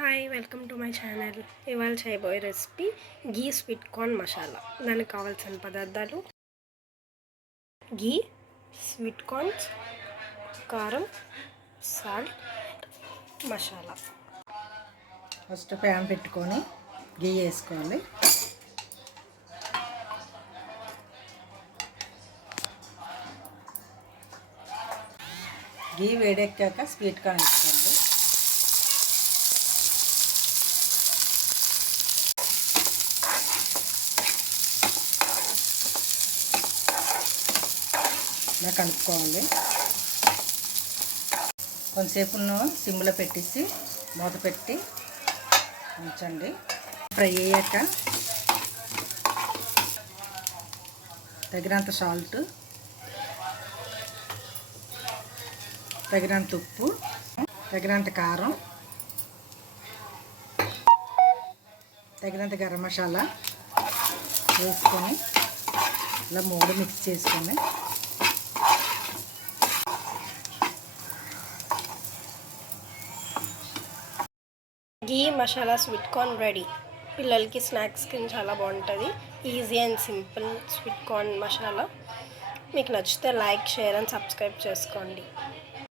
Hi welcome to my channel. ఇవాళ చేయబోయే recipe గీ sweet corn masala. దానికి కావాల్సిన పదార్థాలు: గీ, స్వీట్ కార్న్స్, కారం, సాల్ట్, మసాలా. ఫస్ట్ ప్యాన్ పెట్టుకొని గీ వేసుకోవాలి. గీ వేడెక్కాక స్వీట్ కార్న్ వేసుకోండి. ఇలా కలుపుకోవాలి. కొంతసేపు సిమ్లో పెట్టేసి మూత పెట్టి ఉంచండి. ఫ్రై అయ్యాక తగినంత సాల్ట్, తగినంత ఉప్పు, తగినంత కారం, తగినంత గరం మసాలా వేసుకొని ఇలా మూడు మిక్స్ చేసుకొని గీ మసాలా స్వీట్ కార్న్ రెడీ. పిల్లలకి స్నాక్స్ కింద చాలా బాగుంటుంది. Easy and simple sweet corn masala. మీకు నచ్చితే లైక్, షేర్ అండ్ సబ్స్క్రైబ్ చేసుకోండి.